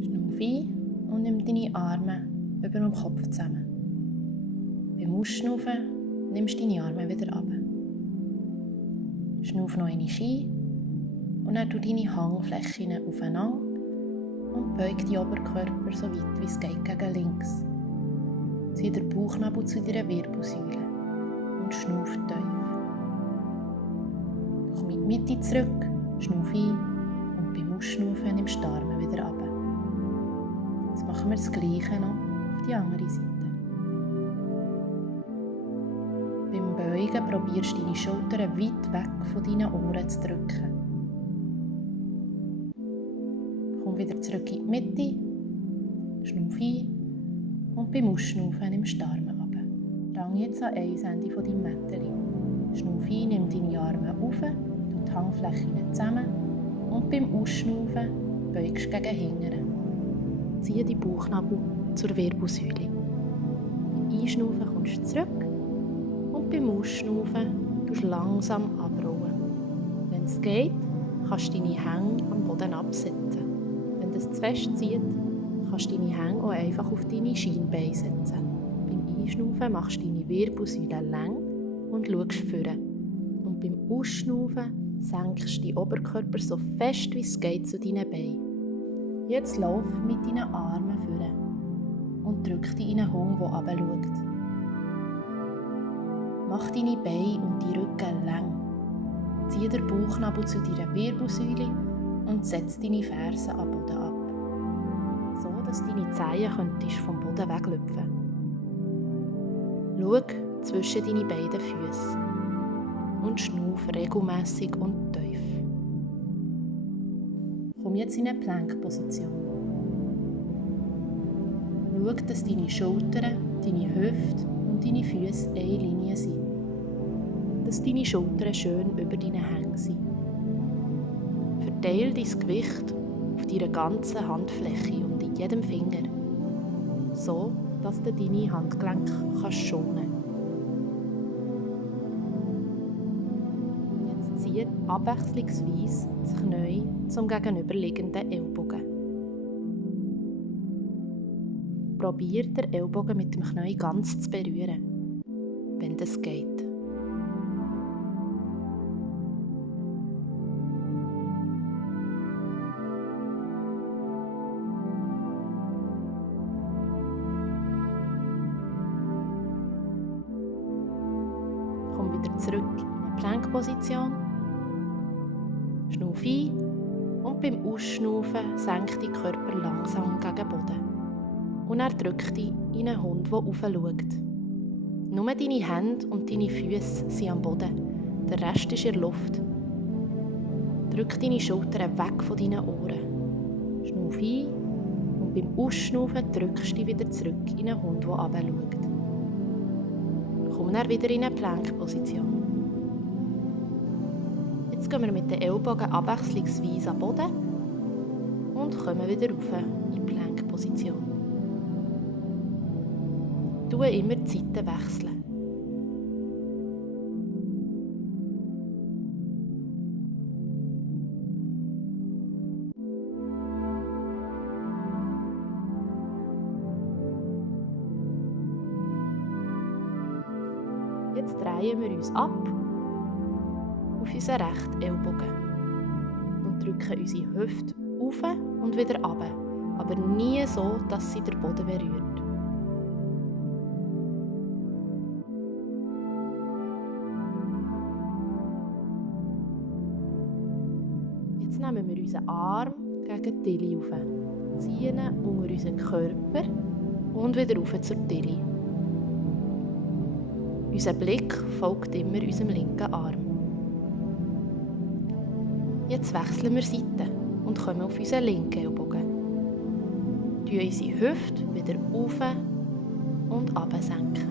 Schnauf ein und nimm deine Arme über dem Kopf zusammen. Beim Ausschnaufen nimmst du deine Arme wieder ab. Schnauf noch einmal ein und dann tu deine Hangflächen aufeinander und beug die Oberkörper so weit wie es geht gegen links. Zieh den Bauchnabel zu deiner Wirbelsäule und schnauf tief. Komm in die Mitte zurück, schnauf ein und beim Ausschnaufen nimmst du die Arme wieder ab. Jetzt machen wir das Gleiche noch auf die andere Seite. Beim Beugen probierst du deine Schultern weit weg von deinen Ohren zu drücken. Komm wieder zurück in die Mitte, schnauf ein und beim Ausschnaufen nimmst du die Arme ab. Stang jetzt an ein Ende von deinem Mätteli. Schnauf ein, nimm deine Arme auf, die Hangflächen zusammen und beim Ausschnaufen beugst du gegen hinten. Ziehe die Bauchnabel zur Wirbelsäule. Beim Einschnaufen kommst du zurück und beim Ausschnaufen tust du langsam abrollen. Wenn es geht, kannst du deine Hänge am Boden absetzen. Wenn das zu fest zieht, kannst du deine Hänge auch einfach auf deine Schienbeine setzen. Beim Einschnaufen machst du deine Wirbelsäule lang und schaust vorne. Und beim Ausschnaufen senkst du den Oberkörper so fest wie es geht zu deinen Beinen. Jetzt lauf mit deinen Armen vorne und drück dich in einen Hund, der runterschaut. Mach deine Beine und die Rücken lang. Zieh den Bauchnabel zu deiner Wirbelsäule und setz deine Fersen am Boden ab. So, dass deine Zehen vom Boden weglüpfen. Schau zwischen deine beiden Füße und schnauf regelmässig und tief. Komm jetzt in eine Plank-Position. Schau, dass deine Schultern, deine Hüfte und deine Füße eine Linie sind. Dass deine Schultern schön über deinen Hängen sind. Verteile dein Gewicht auf deiner ganzen Handfläche und in jedem Finger, so dass du deine Handgelenke schonen kannst. Jetzt ziehe abwechslungsweise das Knie zum gegenüberliegenden Ellbogen. Probier den Ellbogen mit dem Knie ganz zu berühren, wenn das geht. Komm wieder zurück in eine Plank-Position. Schnauf ein und beim Ausschnaufen senk den Körper langsam gegen den Boden. Und er drückt dich in einen Hund, der raufschaut. Nur deine Hände und deine Füße sind am Boden, der Rest ist in der Luft. Drück deine Schultern weg von deinen Ohren. Schnauf ein und beim Ausschnaufen drückst du dich wieder zurück in einen Hund, der runterschaut. Komm dann wieder in eine Plank-Position. Jetzt gehen wir mit den Ellbogen abwechslungsweise am Boden und kommen wieder rauf in die Plank-Position. Du immer die Seiten wechseln. Jetzt drehen wir uns ab auf unseren rechten Ellbogen und drücken unsere Hüfte auf und wieder runter, aber nie so, dass sie den Boden berührt. Jetzt nehmen wir unseren Arm gegen die Tilly auf, ziehen ihn unter unseren Körper und wieder rauf zur Tilly. Unser Blick folgt immer unserem linken Arm. Jetzt wechseln wir Seiten und kommen auf unseren linken Ellbogen. Senken unsere Hüfte wieder auf und runter senken.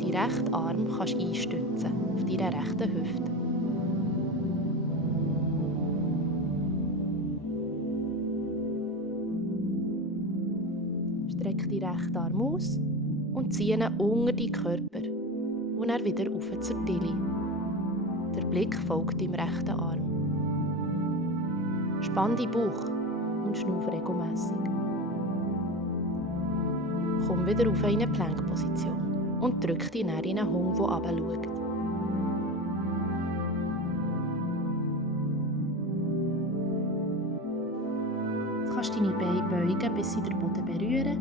Die rechte Arm kannst du einstützen auf deiner rechten Hüfte. Streck die rechte Arm aus und ziehe ihn unter deinen Körper und dann wieder auf zur Tilly. Der Blick folgt deinem rechten Arm. Spann deinen Bauch und schnauf regelmässig. Komm wieder auf eine Plankposition und drück dich dann in einen Hund, der runterschaut. Jetzt kannst du deine Beine beugen, bis sie den Boden berühren,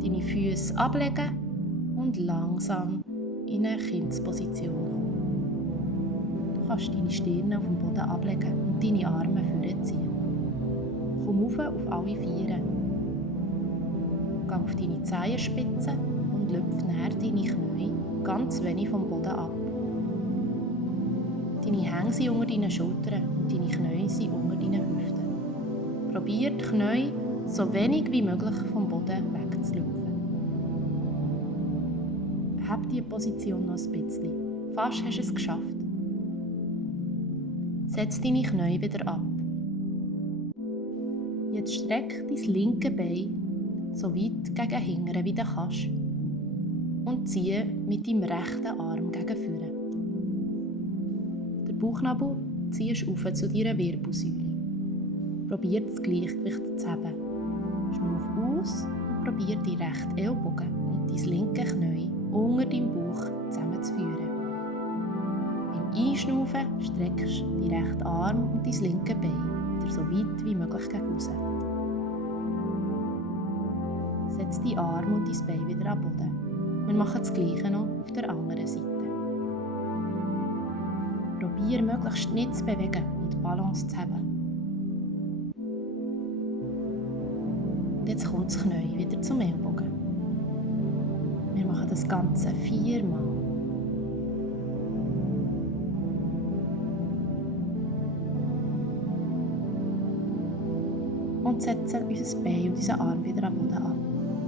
deine Füße ablegen und langsam in eine Kindsposition kommen. Du kannst deine Stirn auf dem Boden ablegen und deine Arme vorziehen. Komm rauf auf alle Viere. Geh auf deine Zehenspitzen und lüpf näher deine Knie ganz wenig vom Boden ab. Deine Hänge sind unter deinen Schultern und deine Knie sind unter deinen Hüften. Probier die Knie so wenig wie möglich vom Boden wegzulüpfen. Heb diese Position noch ein bisschen. Fast hast du es geschafft. Setz deine Knie wieder ab. Jetzt streck dein linke Bein so weit gegen hinten wie du kannst und ziehe mit deinem rechten Arm gegen vorne. Den Bauchnabel ziehst du auf zu deiner Wirbelsäule. Probier das Gleichgewicht zu haben. Schnauf aus und probier die rechten Ellbogen und dein linke Knie unter deinem Bauch zusammenzuführen. Beim Einschnaufen streckst du deinen rechten Arm und dein linke Bein so weit wie möglich gegen raus. Setz die Arme und dein Bein wieder am Boden. Wir machen das Gleiche noch auf der anderen Seite. Probier möglichst nicht zu bewegen und die Balance zu haben. Und jetzt kommt das Knie wieder zum Ellbogen. Wir machen das Ganze 4 Mal. Und setzen unser Bein und unseren Arm wieder am Boden ab.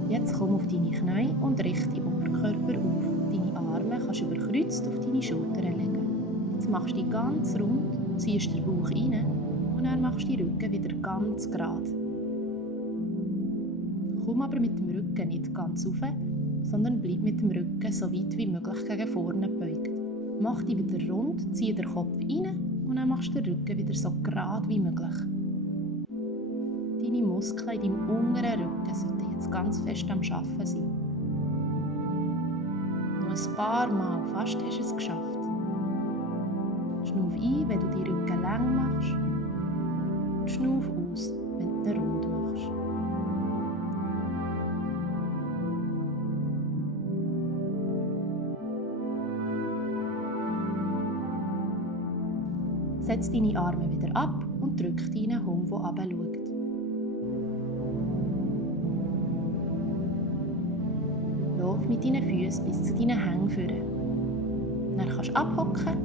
Jetzt komm auf deine Knie und richte den Oberkörper auf. Deine Arme kannst du überkreuzt auf deine Schultern legen. Jetzt machst du dich ganz rund, ziehst den Bauch rein und dann machst du den Rücken wieder ganz gerade. Komm aber mit dem Rücken nicht ganz rauf, sondern bleib mit dem Rücken so weit wie möglich gegen vorne gebeugt. Mach dich wieder rund, zieh den Kopf rein und dann machst du den Rücken wieder so gerade wie möglich. Deine Muskeln in deinem unteren Rücken sollten jetzt ganz fest am Arbeiten sein. Noch ein paar Mal, fast hast du es geschafft. Schnauf ein, wenn du die Rücken lang machst und schnauf aus, wenn du ihn rund machst. Setz deine Arme wieder ab und drück deinen Hund, der runterschaut. Lauf mit deinen Füßen bis zu deinen Hängen führen. Dann kannst du abhocken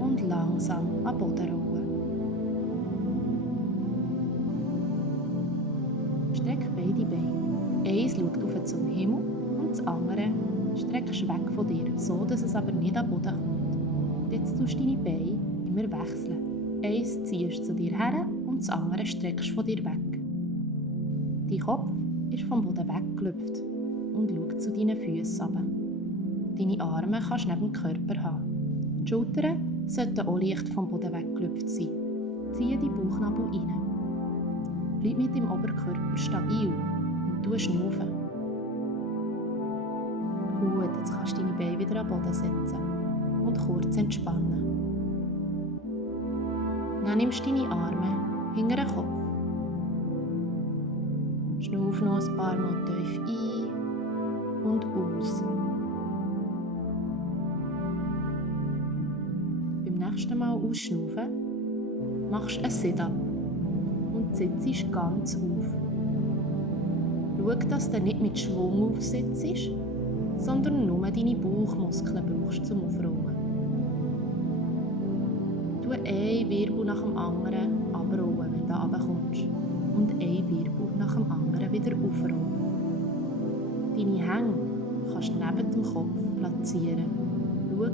und langsam an den Boden rollen. Streck beide Beine. Eins schaut auf zum Himmel und das andere streckst weg von dir, so dass es aber nicht an den Boden kommt. Und jetzt tust du deine Beine immer wechseln. Eins ziehst zu dir her und das andere streckst von dir weg. Dein Kopf ist vom Boden weggelüpft und schaut zu deinen Füßen runter. Deine Arme kannst du neben dem Körper haben. Die Schultern sollten auch leicht vom Boden weggelüpft sein. Ziehe die Bauchnabel rein. Bleib mit dem Oberkörper stabil und tu schnaufen. Gut, jetzt kannst du deine Beine wieder am Boden setzen und kurz entspannen. Dann nimmst du deine Arme hinter den Kopf. Schnauf noch ein paar Mal tief ein und aus. Beim nächsten Mal ausschnaufen machst du ein Sit-Up und sitzt ganz auf. Schau, dass du nicht mit Schwung aufsitzt, sondern nur deine Bauchmuskeln brauchst zum Aufrollen. Tu einen Wirbel nach dem anderen abrollen, wenn du runterkommst. Und einen Wirbel nach dem anderen wieder aufrollen. Deine Hänge kannst du neben dem Kopf platzieren. Schau,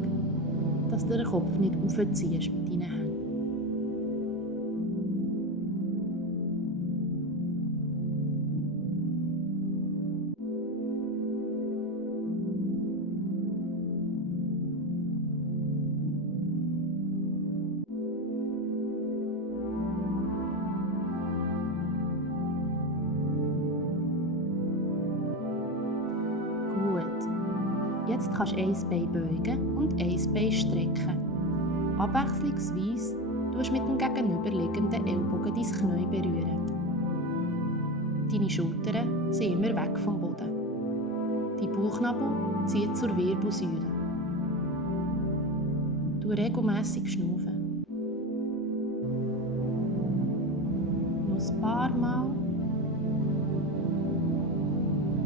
dass du den Kopf nicht aufziehst mit deinen Händen. Jetzt kannst du ein Bein beugen und ein Bein strecken. Abwechslungsweise tust du mit dem gegenüberliegenden Ellbogen dein Knie berühren. Deine Schultern sind immer weg vom Boden. Dein Bauchnabel zieht zur Wirbelsäule. Du regelmässig schnaufen. Noch ein paar Mal.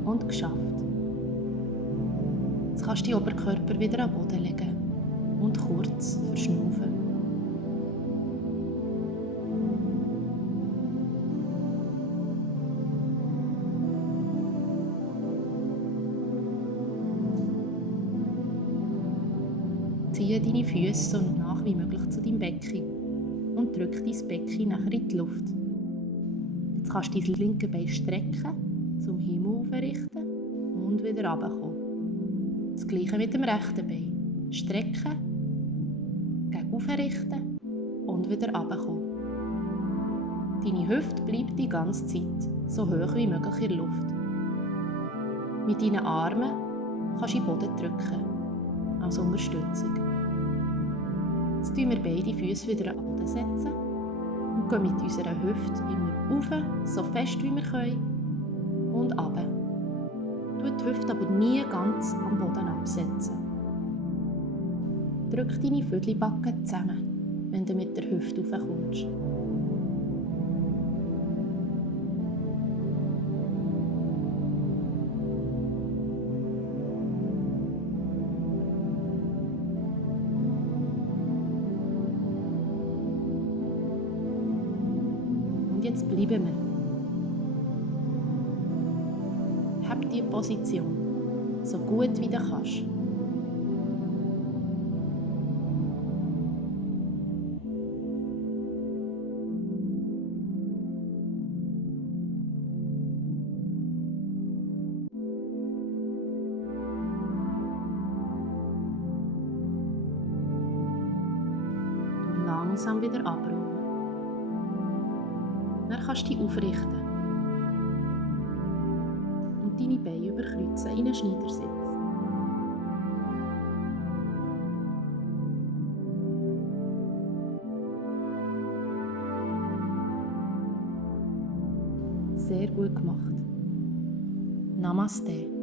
Und geschafft. Jetzt kannst du deinen Oberkörper wieder am Boden legen und kurz verschnaufen. Ziehe deine Füße so nah wie möglich zu deinem Becken und drück dein Becken nachher in die Luft. Jetzt kannst du dein linke Bein strecken, zum Himmel aufrichten und wieder runterkommen. Das gleiche mit dem rechten Bein. Strecken, gegen aufrichten und wieder runterkommen. Deine Hüfte bleibt die ganze Zeit so hoch wie möglich in der Luft. Mit deinen Armen kannst du in den Boden drücken, als Unterstützung. Jetzt setzen wir beide Füße wieder an den Boden setzen und gehen mit unserer Hüfte immer rauf, so fest wie wir können, und runter. Du die Hüfte aber nie ganz am Boden absetzen. Drück deine Vödelbacken zusammen, wenn du mit der Hüfte raufkommst. Und jetzt bleiben wir. Hab die Position, so gut wie du kannst. Du langsam wieder abrollen. Dann kannst du dich aufrichten und deine Beine überkreuzen in einen Schneidersitz. Sehr gut gemacht. Namaste.